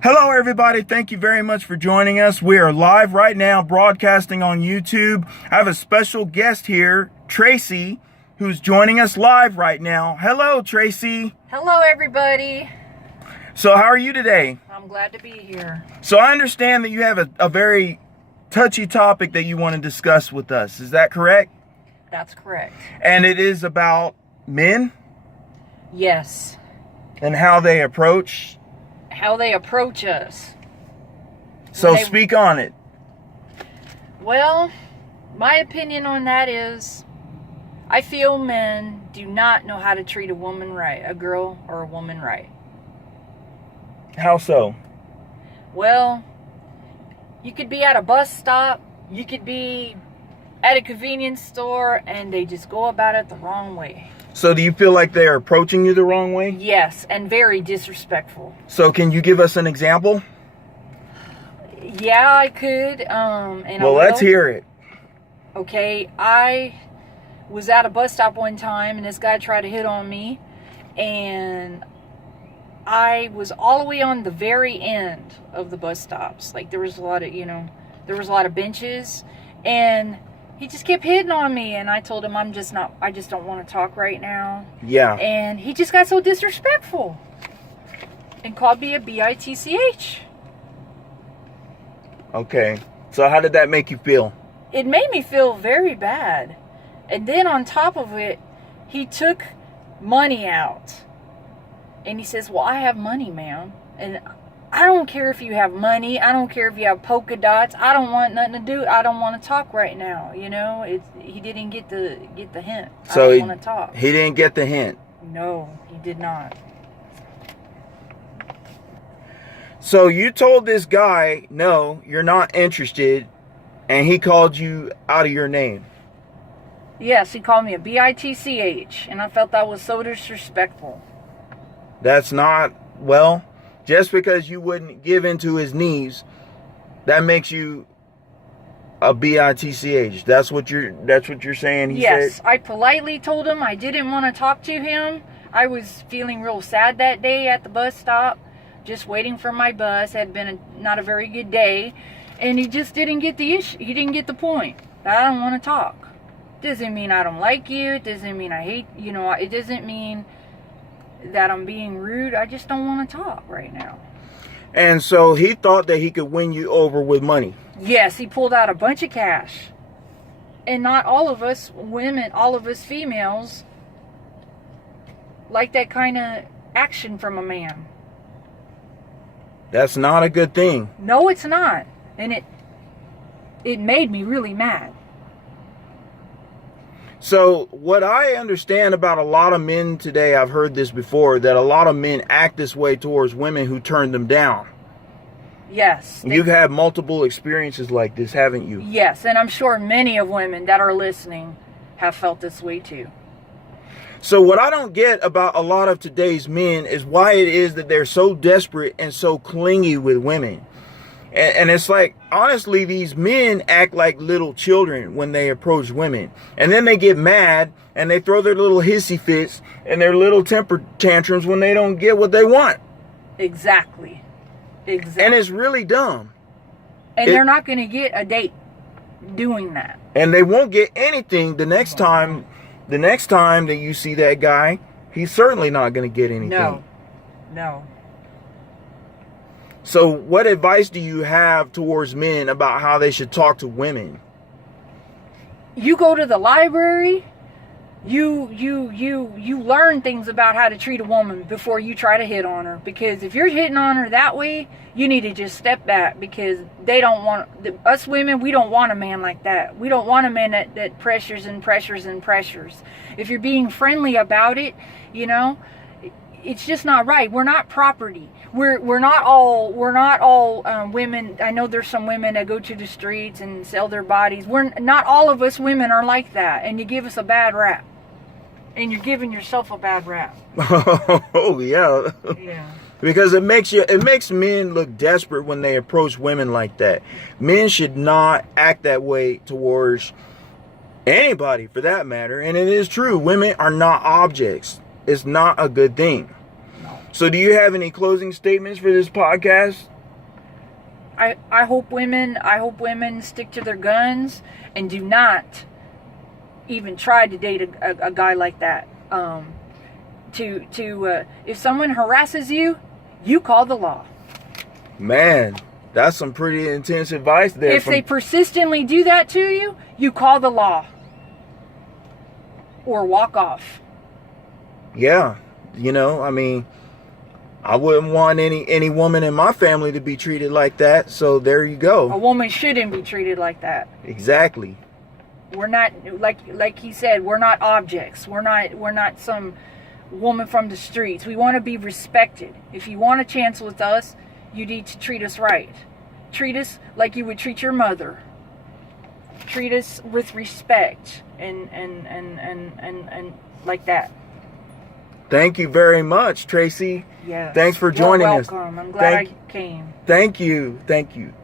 Hello, everybody. Thank you very much for joining us. We are live right now, broadcasting on YouTube. I have a special guest here, Tracie, who's joining us live right now. Hello, Tracie. Hello, everybody. So how are you today? I'm glad to be here. So I understand that you have a very touchy topic that you want to discuss with us. Is that correct? That's correct. And it is about men? Yes. And how they approach? How they approach us. So speak on it. Well, my opinion on that is, I feel men do not know how to treat a woman right, a girl or a woman right. How so? Well, you could be at a bus stop, you could be at a convenience store, and they just go about it the wrong way. So do you feel like they're approaching you the wrong way? Yes, and very disrespectful. So can you give us an example? Yeah, I could. Well, let's hear it. Okay, I was at a bus stop one time, and this guy tried to hit on me, and I was all the way on the very end of the bus stops. Like, there was a lot of benches, and he just kept hitting on me, and I told him I just don't want to talk right now. Yeah. And he just got so disrespectful and called me a bitch. Okay. So how did that make you feel? It made me feel very bad. And then on top of it, he took money out. And he says, well, I have money, ma'am. And I don't care if you have money. I don't care if you have polka dots. I don't want nothing to do. I don't want to talk right now. You know, he didn't get the hint. So I don't want to talk. He didn't get the hint. No, he did not. So you told this guy, no, you're not interested, and he called you out of your name. Yes, he called me a bitch, and I felt that was so disrespectful. That's not, well, just because you wouldn't give into his knees, that makes you a bitch. That's what you're saying. Yes, said? I politely told him I didn't want to talk to him. I was feeling real sad that day at the bus stop, just waiting for my bus. Had been not a very good day, and he just didn't get the issue. He didn't get the point. I don't want to talk. Doesn't mean I don't like you. It doesn't mean I hate, it doesn't mean that I'm being rude. I just don't want to talk right now. And so he thought that he could win you over with money. Yes, he pulled out a bunch of cash. And not all of us women, all of us females, like that kind of action from a man. That's not a good thing. No, it's not. And it made me really mad. So what I understand about a lot of men today, I've heard this before, that a lot of men act this way towards women who turn them down. Yes. You've had multiple experiences like this, haven't you? Yes, and I'm sure many of women that are listening have felt this way too. So what I don't get about a lot of today's men is why it is that they're so desperate and so clingy with women. And it's like, honestly, these men act like little children when they approach women. And then they get mad and they throw their little hissy fits and their little temper tantrums when they don't get what they want. Exactly. And it's really dumb. And they're not going to get a date doing that. And they won't get anything the next time that you see that guy. He's certainly not going to get anything. No. So what advice do you have towards men about how they should talk to women? You go to the library, you learn things about how to treat a woman before you try to hit on her. Because if you're hitting on her that way, you need to just step back, because they don't want, us women, we don't want a man like that. We don't want a man that pressures and pressures and pressures. If you're being friendly about it, it's just not right. We're not property. We're not all women. I know there's some women that go to the streets and sell their bodies. We're not all of us women are like that, and you give us a bad rap, and you're giving yourself a bad rap. Oh yeah. Yeah. Because it makes men look desperate when they approach women like that. Men should not act that way towards anybody, for that matter. And it is true, women are not objects. It's not a good thing. So do you have any closing statements for this podcast? I hope women stick to their guns and do not even try to date a guy like that. If someone harasses you, you call the law. Man, that's some pretty intense advice there. If they persistently do that to you, you call the law. Or walk off. Yeah. You know, I mean, I wouldn't want any woman in my family to be treated like that. So there you go. A woman shouldn't be treated like that. Exactly. We're not, like he said, we're not objects. We're not some woman from the streets. We want to be respected. If you want a chance with us, you need to treat us right. Treat us like you would treat your mother. Treat us with respect and like that. Thank you very much, Tracie. Yeah. Thanks for joining us. You're welcome. I'm glad I came. Thank you. Thank you.